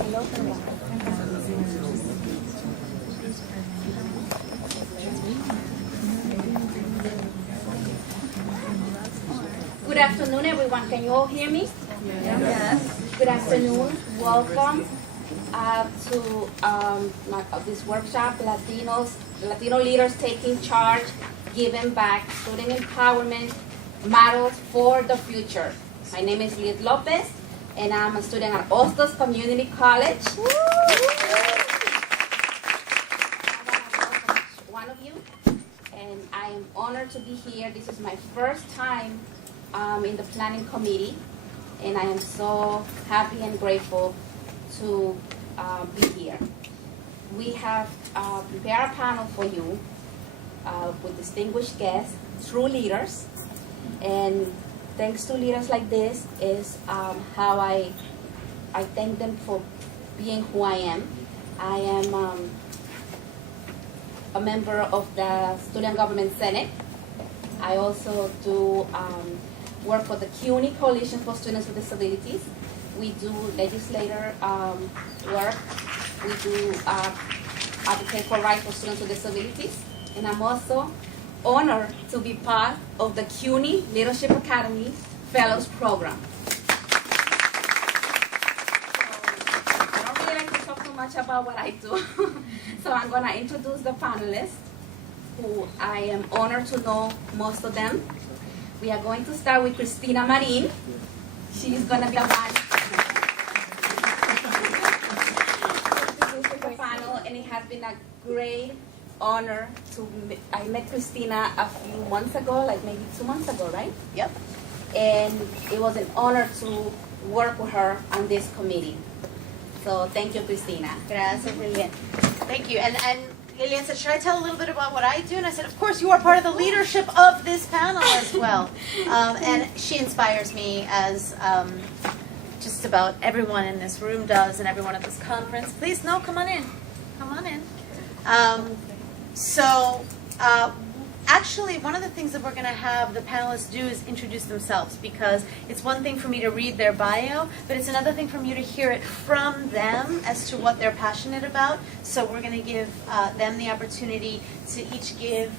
Good afternoon, everyone. Can you all hear me? Yes. Good afternoon. Welcome to this workshop, Latino Leaders Taking Charge, Giving Back, Student Empowerment, Models for the Future. My name is Liz Lopez, and I'm a student at Hostos Community College. One of you, and I am honored to be here. This is my first time in the planning committee, and I am so happy and grateful to be here. We have prepared a panel for you with distinguished guests, true leaders, and thanks to leaders like this is how I thank them for being who I am. I am a member of the Student Government Senate. I also do work for the CUNY Coalition for Students with Disabilities. We do legislator work. We do advocate for rights for students with disabilities. And I'm also honored to be part of the CUNY Leadership Academy Fellows Program. I don't really like to talk too much about what I do. So I'm going to introduce the panelists, who I am honored to know most of them. We are going to start with Cristina Marin. She's going to be the one the panel, and it has been a great honor to. I met Cristina a few months ago, like maybe 2 months ago, right? Yep. And it was an honor to work with her on this committee. So thank you, Cristina. Gracias, Lilian. Thank you. And Lilian said, should I tell a little bit about what I do? And I said, of course, you are part of the leadership of this panel as well. And she inspires me, as just about everyone in this room does, and everyone at this conference. Please, no, come on in. Come on in. Actually, one of the things that we're going to have the panelists do is introduce themselves, because it's one thing for me to read their bio, but it's another thing for me to hear it from them as to what they're passionate about. So we're going to give them the opportunity to each give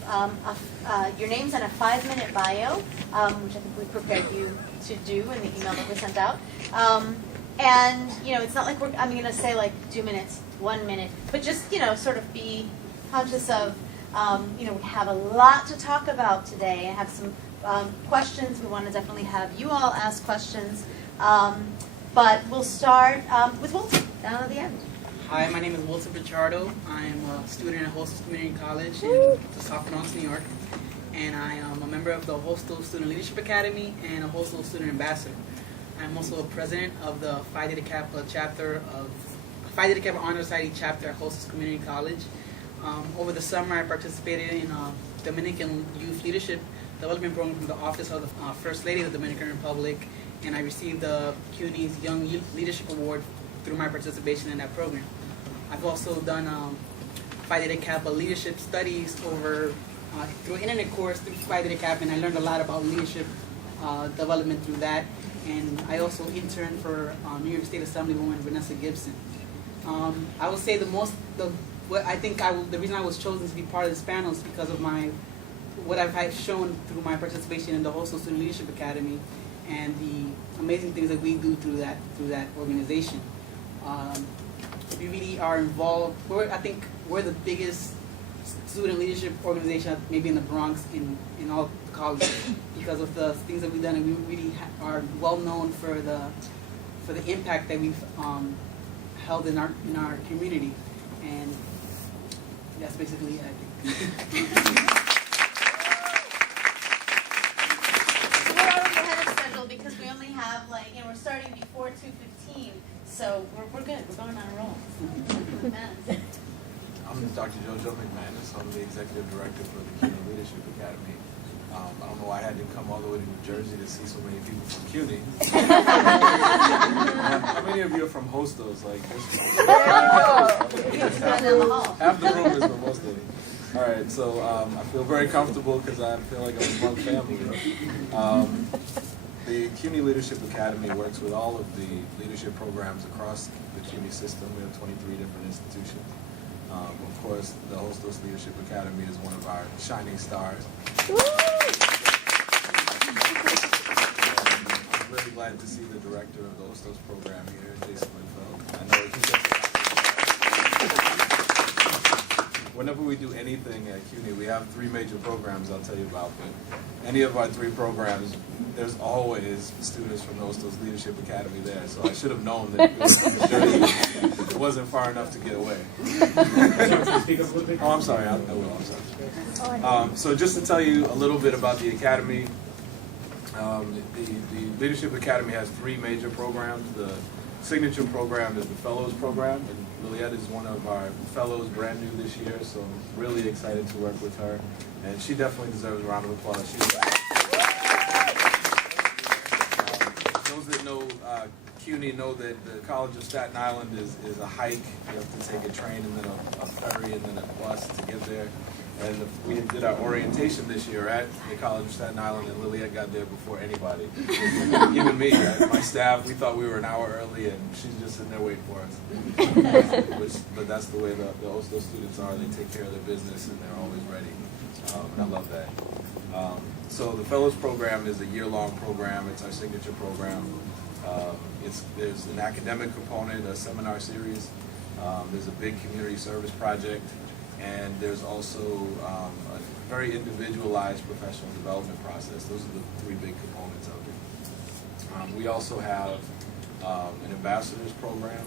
your names and a 5-minute bio, which I think we prepared you to do in the email that we sent out. And, you know, it's not like I'm going to say like 2 minutes, 1 minute, but just, you know, sort of be conscious of, you know, we have a lot to talk about today. I have some questions. We want to definitely have you all ask questions. But we'll start with Wilton, down at the end. Hi, my name is Wilton Pichardo. I'm a student at Hostos Community College in the South Bronx, New York. And I am a member of the Hostos Student Leadership Academy and a Hostos Student Ambassador. I'm also a president of the Phi Theta Kappa chapter of Phi Theta Kappa Honor Society chapter at Hostos Community College. Over the summer, I participated in a Dominican Youth Leadership Development Program from the Office of the First Lady of the Dominican Republic, and I received the CUNY's Young Youth Leadership Award through my participation in that program. I've also done Phi Theta Kappa leadership studies over through an internet course through Phi Theta Kappa, and I learned a lot about leadership development through that. And I also interned for New York State Assemblywoman Vanessa Gibson. I would say the reason I was chosen to be part of this panel is because of what I've shown through my participation in the Hostos Student Leadership Academy and the amazing things that we do through that organization. We really are involved. I think we're the biggest student leadership organization maybe in the Bronx in all colleges because of the things that we've done, and we really are well known for the impact that we've held in our community. And that's basically it, I think. So we're already ahead of schedule because we only have we're starting before 2:15. So we're good. We're going on a roll. I'm Dr. Jojo McManus. I'm the executive director for the CUNY Leadership Academy. I don't know why I had to come all the way to New Jersey to see so many people from CUNY. How many of you are from Hostos? Like this? Half the room is from Hostos. All right, so I feel very comfortable because I feel like I'm among family. The the CUNY Leadership Academy works with all of the leadership programs across the CUNY system. We have 23 different institutions. Of course, the Hostos Leadership Academy is one of our shining stars. I'm really glad to see the director of the Hostos program here, Jason Linfeld. I know he gets whenever we do anything at CUNY, we have 3 major programs I'll tell you about, but any of our 3 programs, there's always students from the Hostos Leadership Academy there, so I should have known that it wasn't far enough to get away. Oh, I'm sorry, I will, I'm sorry. So just to tell you a little bit about the Academy, the Leadership Academy has 3 major programs. The signature program is the Fellows program, and Liliette is one of our fellows, brand new this year, so I'm really excited to work with her, and she definitely deserves a round of applause. Those that know CUNY know that the College of Staten Island is a hike. You have to take a train and then a ferry and then a bus to get there. And we did our orientation this year at the College of Staten Island, and Liliette got there before anybody. Even me, my staff, we thought we were an hour early, and she's just sitting there waiting for us. But that's the way the Hostos students are. They take care of their business, and they're always ready. And I love that. So the Fellows program is a year-long program. It's our signature program. There's an academic component, a seminar series. There's a big community service project. And there's also a very individualized professional development process. Those are the 3 big components of it. We also have an ambassadors program,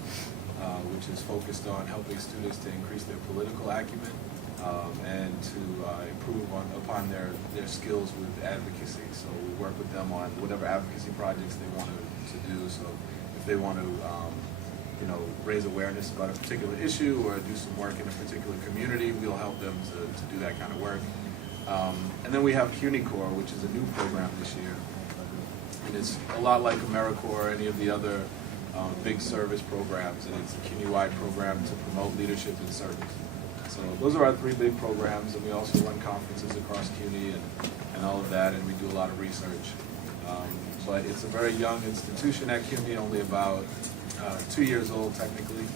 which is focused on helping students to increase their political acumen and to improve upon their skills with advocacy. So we work with them on whatever advocacy projects they want to do. So if they want to raise awareness about a particular issue or do some work in a particular community, we'll help them to do that kind of work. And then we have CUNY Corps, which is a new program this year. And it's a lot like AmeriCorps or any of the other big service programs, and it's a CUNY-wide program to promote leadership in service. So those are our 3 big programs, and we also run conferences across CUNY and all of that, and we do a lot of research. But it's a very young institution at CUNY, only about 2 years old technically.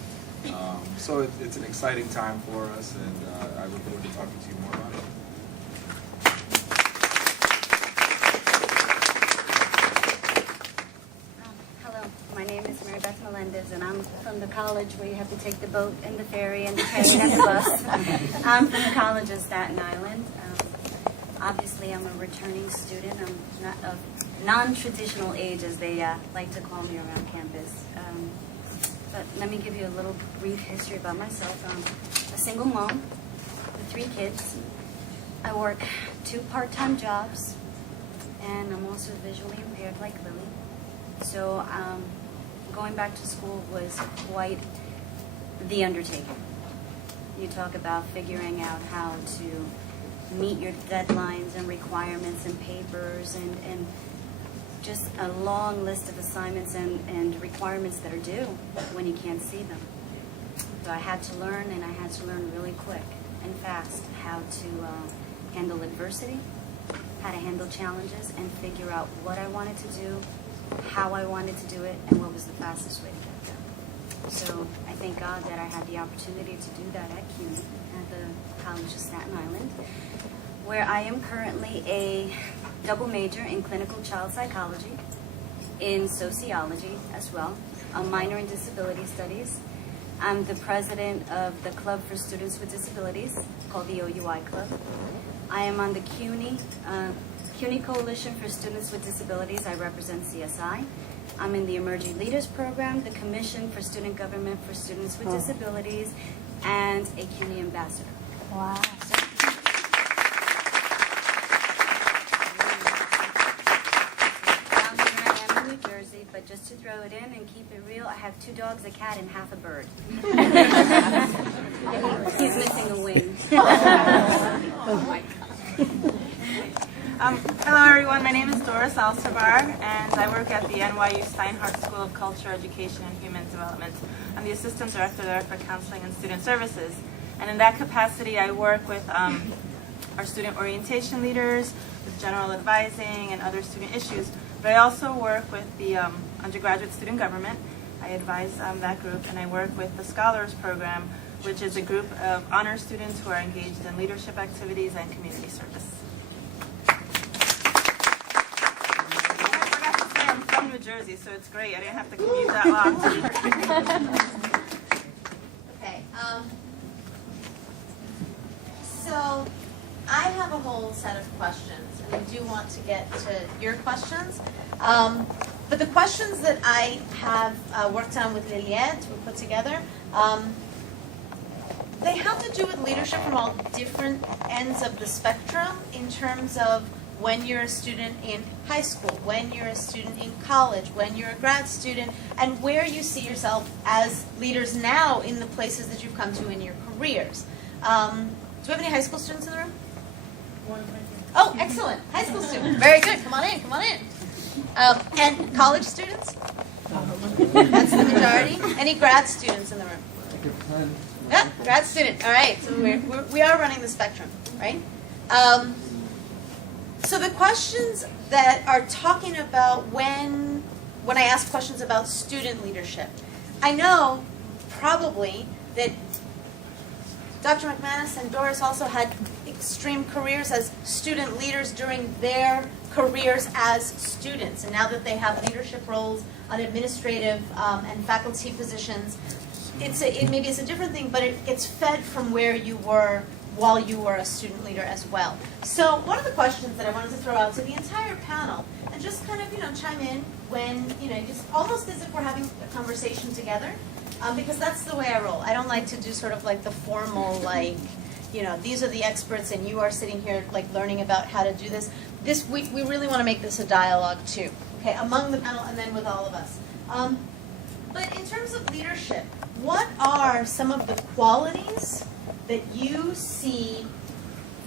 So it's an exciting time for us, and I look forward to talking to you more about it. Hello, my name is Mary Beth Melendez, and I'm from the college where you have to take the boat and the ferry and the train and the bus. I'm from the College of Staten Island. Obviously, I'm a returning student. I'm not of non-traditional age, as they like to call me around campus. But let me give you a little brief history about myself. I'm a single mom with 3 kids. I work 2 part-time jobs, and I'm also visually impaired like Lily. So going back to school was quite the undertaking. You talk about figuring out how to meet your deadlines and requirements and papers and just a long list of assignments and requirements that are due when you can't see them. So I had to learn, and I had to learn really quick and fast how to handle adversity, how to handle challenges, and figure out what I wanted to do, how I wanted to do it, and what was the fastest way to get there. So I thank God that I had the opportunity to do that at CUNY, at the College of Staten Island, where I am currently a double major in clinical child psychology, in sociology as well, a minor in disability studies. I'm the president of the Club for Students with Disabilities, called the OUI Club. I am on the CUNY Coalition for Students with Disabilities. I represent CSI. I'm in the Emerging Leaders Program, the Commission for Student Government for Students with Disabilities, and a CUNY ambassador. Wow. But just to throw it in and keep it real, I have 2 dogs, a cat, and half a bird. He's missing a wing. Oh my God. Hello everyone, my name is Doris Alcivar, and I work at the NYU Steinhardt School of Culture, Education, and Human Development. I'm the Assistant Director there for Counseling and Student Services. And in that capacity, I work with our student orientation leaders, with general advising and other student issues. But I also work with the undergraduate student government. I advise that group, and I work with the Scholars Program, which is a group of honor students who are engaged in leadership activities and community service. I forgot to say I'm from New Jersey, so it's great. I didn't have to commute that long. Okay. So I have a whole set of questions, and I do want to get to your questions. But the questions that I have worked on with Liliette, we put together, they have to do with leadership from all different ends of the spectrum in terms of when you're a student in high school, when you're a student in college, when you're a grad student, and where you see yourself as leaders now in the places that you've come to in your careers. Do we have any high school students in the room? Oh, excellent. High school students. Very good. Come on in. Come on in. And college students? That's the majority. Any grad students in the room? Yeah, grad student. All right. So we are running the spectrum, right? So the questions that are talking about when I ask questions about student leadership, I know probably that Dr. McManus and Doris also had extreme careers as student leaders during their careers as students. And now that they have leadership roles on administrative and faculty positions, maybe it's a different thing, but it gets fed from where you were while you were a student leader as well. So one of the questions that I wanted to throw out to the entire panel, and just kind of, chime in when, just almost as if we're having a conversation together, because that's the way I roll. I don't like to do sort of like the formal, these are the experts and you are sitting here like learning about how to do this. We really want to make this a dialogue too, okay, among the panel and then with all of us. But in terms of leadership, what are some of the qualities that you see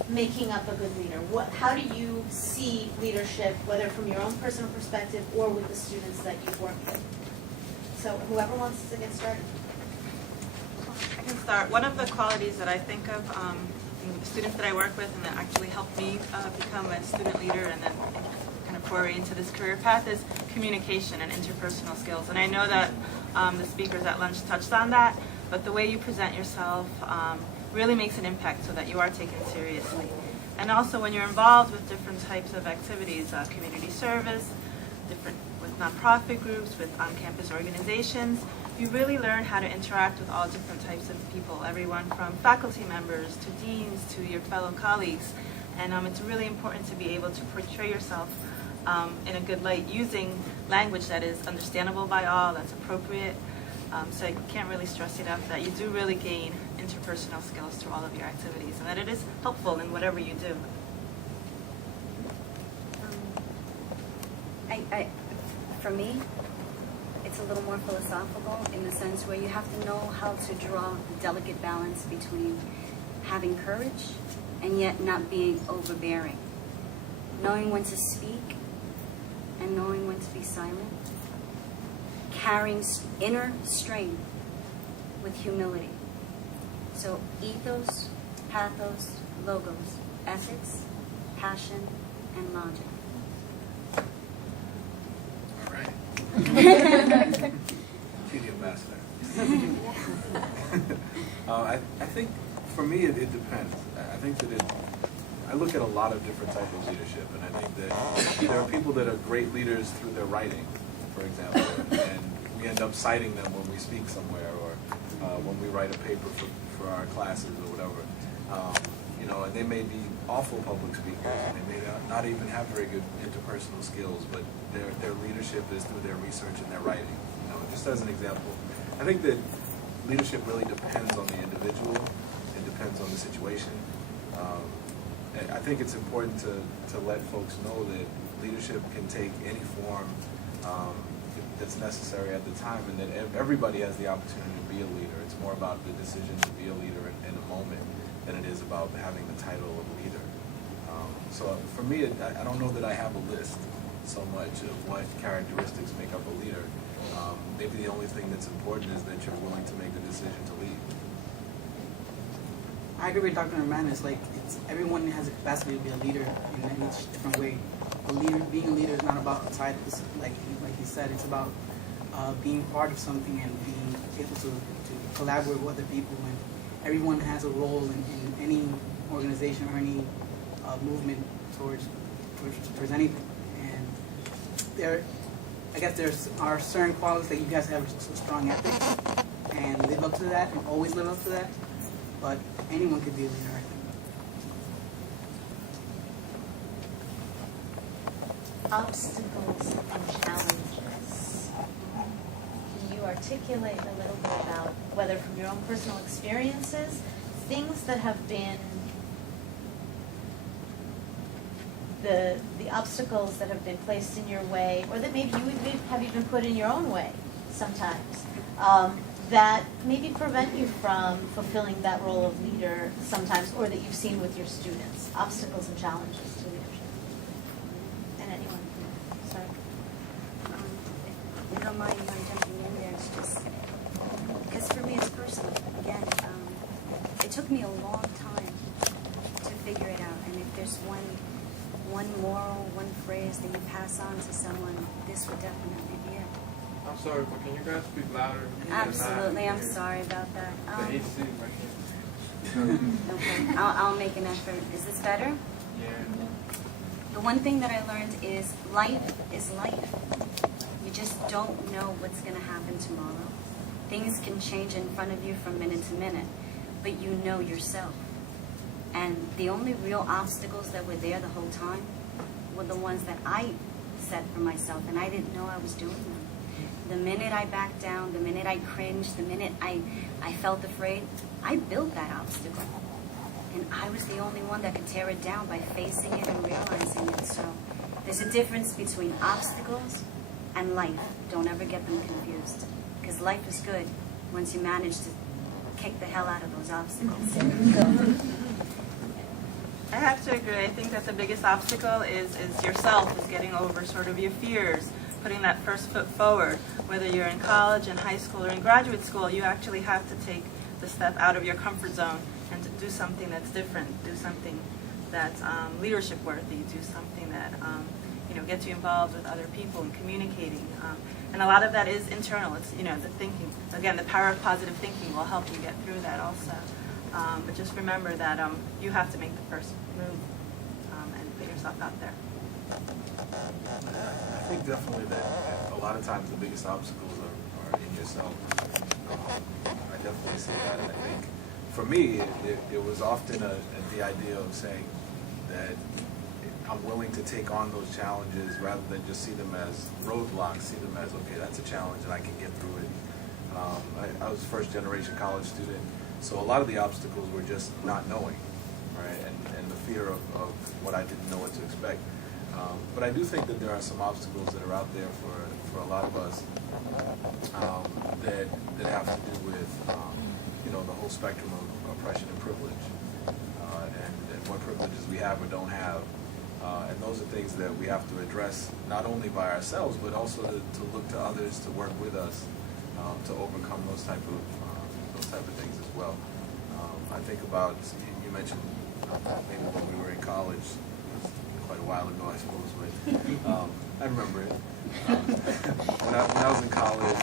making up a good leader? How do you see leadership, whether from your own personal perspective or with the students that you've worked with? So whoever wants to get started. I can start. One of the qualities that I think of in the students that I work with and that actually helped me become a student leader and then kind of foray into this career path is communication and interpersonal skills. And I know that the speakers at lunch touched on that, but the way you present yourself really makes an impact so that you are taken seriously. And also when you're involved with different types of activities, community service, with nonprofit groups, with on-campus organizations, you really learn how to interact with all different types of people, everyone from faculty members to deans to your fellow colleagues. And it's really important to be able to portray yourself in a good light using language that is understandable by all, that's appropriate. So I can't really stress enough that you do really gain interpersonal skills through all of your activities and that it is helpful in whatever you do. For me, it's a little more philosophical in the sense where you have to know how to draw the delicate balance between having courage and yet not being overbearing. Knowing when to speak and knowing when to be silent. Carrying inner strength with humility. So ethos, pathos, logos, ethics, passion, and logic. CUNY ambassador. I think for me it depends. I think that I look at a lot of different types of leadership, and I think that there are people that are great leaders through their writing, for example, and we end up citing them when we speak somewhere or when we write a paper for our classes or whatever. And they may be awful public speakers, and they may not even have very good interpersonal skills, but their leadership is through their research and their writing. Just as an example, I think that leadership really depends on the individual. It depends on the situation. And I think it's important to let folks know that leadership can take any form that's necessary at the time, and that everybody has the opportunity to be a leader. It's more about the decision to be a leader in a moment than it is about having the title of leader. So for me, I don't know that I have a list so much of what characteristics make up a leader. Maybe the only thing that's important is that you're willing to make the decision to lead. I agree with Dr. Herman. Everyone has a capacity to be a leader in each different way. being a leader is not about a title, like he said, it's about being part of something and being able to collaborate with other people. And everyone has a role in any organization or any movement towards anything. And I guess there are certain qualities that you guys have a strong ethics and live up to that and always live up to that. But anyone could be a leader, I think. Obstacles and challenges. Can you articulate a little bit about, whether from your own personal experiences, things that have been the obstacles that have been placed in your way, or that maybe you have even put in your own way sometimes, that maybe prevent you from fulfilling that role of leader sometimes, or that you've seen with your students, obstacles and challenges to leadership. And anyone, sorry. If you don't mind jumping in there, it's just, because for me it's personal. Again, it took me a long time to figure it out, and if there's one moral, one phrase that you pass on to someone, this would definitely be it. I'm sorry, but can you guys speak louder? Absolutely, I'm sorry about that. The AC right here. Okay, I'll make an effort. Is this better? Yeah. The one thing that I learned is life is life. You just don't know what's going to happen tomorrow. Things can change in front of you from minute to minute, but you know yourself. And the only real obstacles that were there the whole time were the ones that I set for myself, and I didn't know I was doing them. The minute I backed down, the minute I cringed, the minute I felt afraid, I built that obstacle. And I was the only one that could tear it down by facing it and realizing it. So there's a difference between obstacles and life. Don't ever get them confused. Because life is good once you manage to kick the hell out of those obstacles. I have to agree. I think that the biggest obstacle is yourself, is getting over sort of your fears, putting that first foot forward. Whether you're in college, in high school, or in graduate school, you actually have to take the step out of your comfort zone and to do something that's different, do something that's leadership worthy, do something that gets you involved with other people and communicating. And a lot of that is internal. It's the thinking. Again, the power of positive thinking will help you get through that also. But just remember that you have to make the first move and put yourself out there. I think definitely that a lot of times the biggest obstacles are in yourself. I definitely see that, and I think for me it was often the idea of saying that I'm willing to take on those challenges rather than just see them as roadblocks, see them as, okay, that's a challenge and I can get through it. I was a first generation college student, so a lot of the obstacles were just not knowing, right, and the fear of what I didn't know what to expect. But I do think that there are some obstacles that are out there for a lot of us that have to do with the whole spectrum of oppression and privilege, and what privileges we have or don't have. And those are things that we have to address not only by ourselves, but also to look to others to work with us to overcome those type of things as well. I think about, you mentioned maybe when we were in college, quite a while ago I suppose, but I remember it. When I was in college,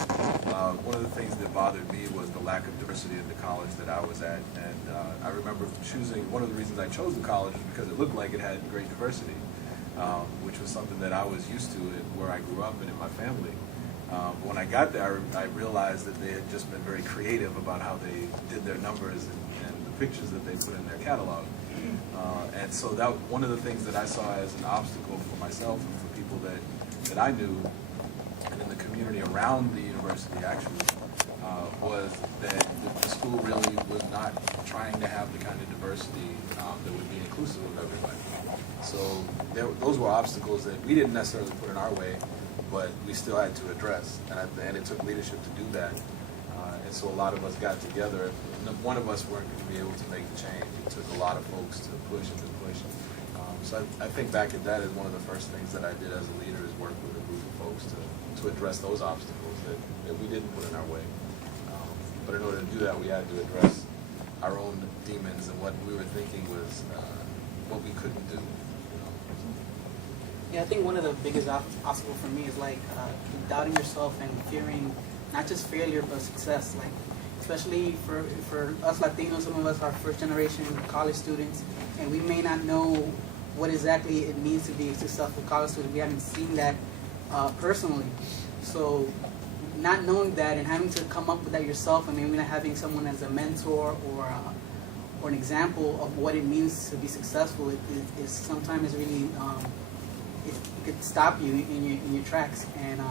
one of the things that bothered me was the lack of diversity in the college that I was at, and I remember choosing, one of the reasons I chose the college was because it looked like it had great diversity, which was something that I was used to where I grew up and in my family. But when I got there, I realized that they had just been very creative about how they did their numbers and the pictures that they put in their catalog. And so that one of the things that I saw as an obstacle for myself and for people that I knew and in the community around the university actually was that the school really was not trying to have the kind of diversity that would be inclusive of everybody. So those were obstacles that we didn't necessarily put in our way, but we still had to address, and it took leadership to do that. And so a lot of us got together. One of us weren't going to be able to make the change. It took a lot of folks to push and to push. So I think back at that as one of the first things that I did as a leader is work with a group of folks to address those obstacles that we didn't put in our way. But in order to do that, we had to address our own demons and what we were thinking was what we couldn't do. Yeah, I think one of the biggest obstacles for me is like doubting yourself and fearing not just failure but success. Like especially for us Latinos, some of us are first generation college students, and we may not know what exactly it means to be a successful college student. We haven't seen that personally. So not knowing that and having to come up with that yourself, and maybe not having someone as a mentor or an example of what it means to be successful, it sometimes really it could stop you in your tracks, and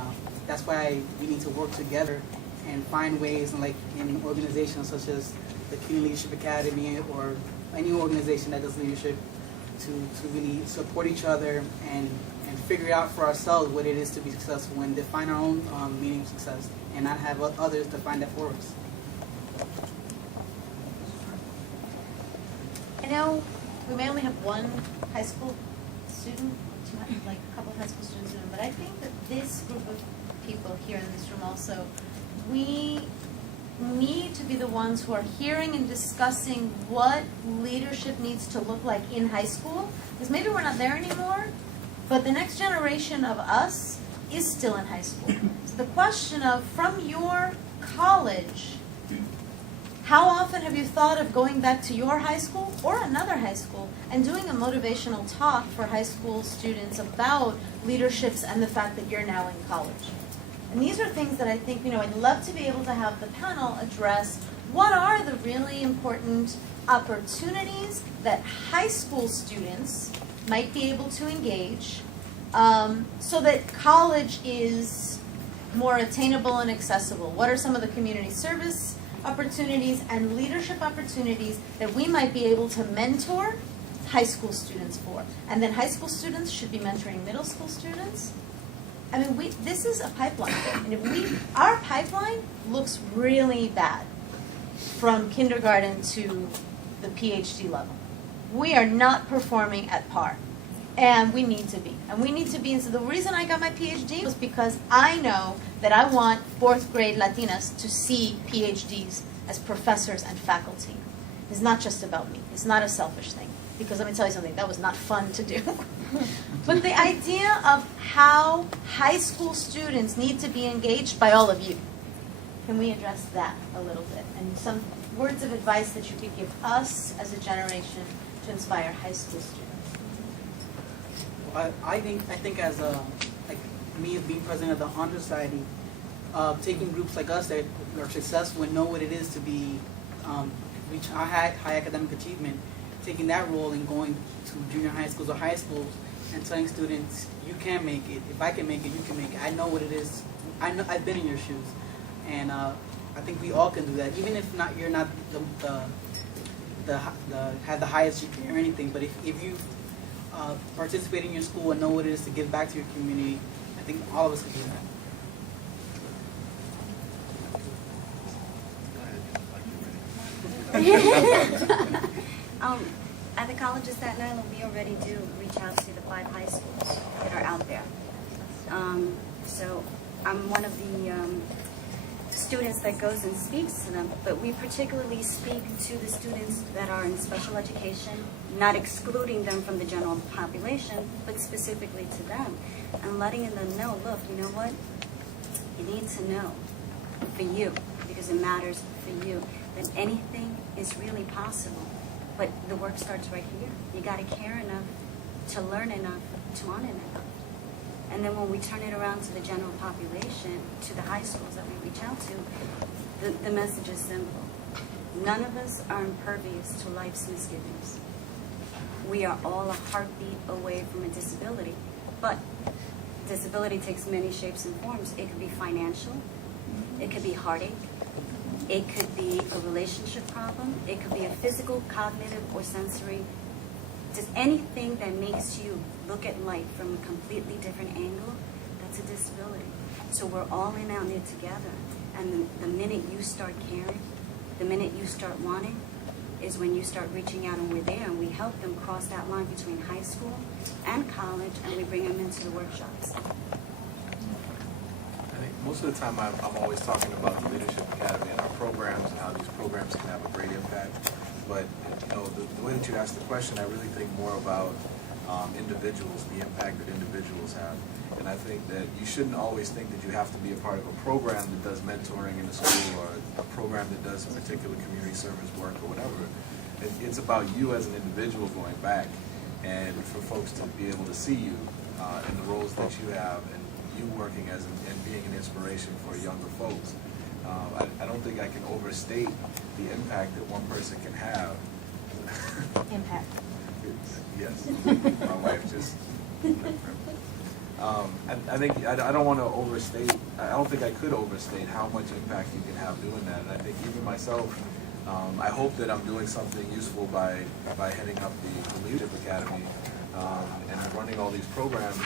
that's why we need to work together and find ways, and like in organizations such as the Community Leadership Academy or any organization that does leadership, to really support each other and figure out for ourselves what it is to be successful and define our own meaning of success, and not have others define that for us. I know we may only have one high school student, like a couple of high school students, but I think that this group of people here in this room also, we need to be the ones who are hearing and discussing what leadership needs to look like in high school, because maybe we're not there anymore, but the next generation of us is still in high school. So the question of, from your college, how often have you thought of going back to your high school or another high school and doing a motivational talk for high school students about leaderships and the fact that you're now in college? And these are things that I think, I'd love to be able to have the panel address. What are the really important opportunities that high school students might be able to engage so that college is more attainable and accessible? What are some of the community service opportunities and leadership opportunities that we might be able to mentor high school students for? And then high school students should be mentoring middle school students. I mean, this is a pipeline. And if our pipeline looks really bad from kindergarten to the PhD level. We are not performing at par. And we need to be. And we need to be. And so the reason I got my PhD was because I know that I want fourth grade Latinas to see PhDs as professors and faculty. It's not just about me. It's not a selfish thing. Because let me tell you something, that was not fun to do. But the idea of how high school students need to be engaged by all of you. Can we address that a little bit? And some words of advice that you could give us as a generation to inspire high school students. Well, I think as like me being president of the Honor Society, taking groups like us that are successful and know what it is to be reach high academic achievement, taking that role and going to junior high schools or high schools and telling students, you can make it. If I can make it, you can make it. I know what it is. I know I've been in your shoes, and I think we all can do that. Even if you're not have the highest GPA or anything, but if you participate in your school and know what it is to give back to your community, I think all of us can do that. At the College of Staten Island, we already do reach out to the 5 high schools that are out there. So I'm one of the students that goes and speaks to them, but we particularly speak to the students that are in special education, not excluding them from the general population, but specifically to them, and letting them know, look, you know what? You need to know for you, because it matters for you, that anything is really possible. But the work starts right here. You got to care enough to learn enough to want it enough. And then when we turn it around to the general population, to the high schools that we reach out to, the message is simple. None of us are impervious to life's misgivings. We are all a heartbeat away from a disability. But disability takes many shapes and forms. It could be financial. It could be heartache. It could be a relationship problem. It could be a physical, cognitive, or sensory. Just anything that makes you look at life from a completely different angle, that's a disability. So we're all in out there together. And the minute you start caring, the minute you start wanting, is when you start reaching out, and we're there, and we help them cross that line between high school and college, and we bring them into the workshops. I think most of the time I'm always talking about the Leadership Academy and our programs and how these programs can have a great impact. But the way that you asked the question, I really think more about individuals, the impact that individuals have. And I think that you shouldn't always think that you have to be a part of a program that does mentoring in the school or a program that does some particular community service work or whatever. It's about you as an individual going back and for folks to be able to see you in the roles that you have and you working as and being an inspiration for younger folks. I don't think I can overstate the impact that one person can have. Impact. Yes, my wife just. I think I don't want to overstate. I don't think I could overstate how much impact you can have doing that. And I think even myself, I hope that I'm doing something useful by heading up the Leadership Academy and I'm running all these programs.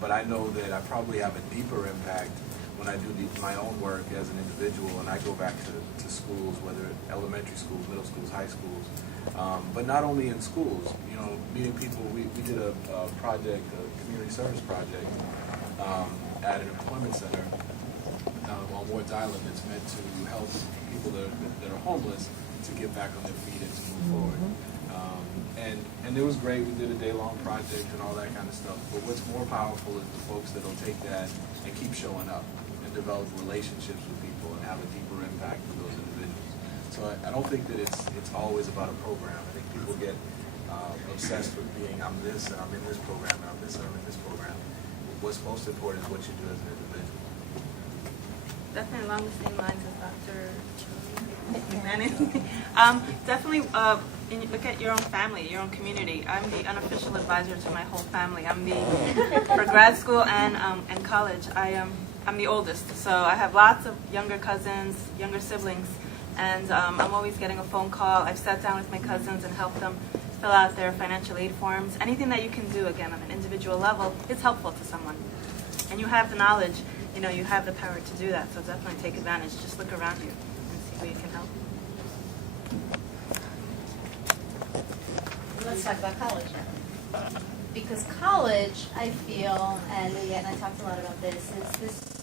But I know that I probably have a deeper impact when I do my own work as an individual and I go back to schools, whether elementary schools, middle schools, high schools, but not only in schools. You know, meeting people. We did a project, a community service project at an employment center on Ward's Island that's meant to help people that are homeless to get back on their feet and to move forward. And it was great. We did a day-long project and all that kind of stuff. But what's more powerful is the folks that'll take that and keep showing up and develop relationships with people and have a deeper impact with those individuals. So I don't think that it's always about a program. I think people get obsessed with being, I'm this and I'm in this program and I'm this and I'm in this program. What's most important is what you do as an individual. Definitely along the same lines as Dr. Definitely look at your own family, your own community. I'm the unofficial advisor to my whole family. For grad school and college. I'm the oldest, so I have lots of younger cousins, younger siblings, and I'm always getting a phone call. I've sat down with my cousins and helped them fill out their financial aid forms. Anything that you can do, again, on an individual level, is helpful to someone. And you have the knowledge, you know, you have the power to do that, so definitely take advantage. Just look around you and see who you can help. Let's talk about college now. Because college, I feel, and again, I talked a lot about this, is this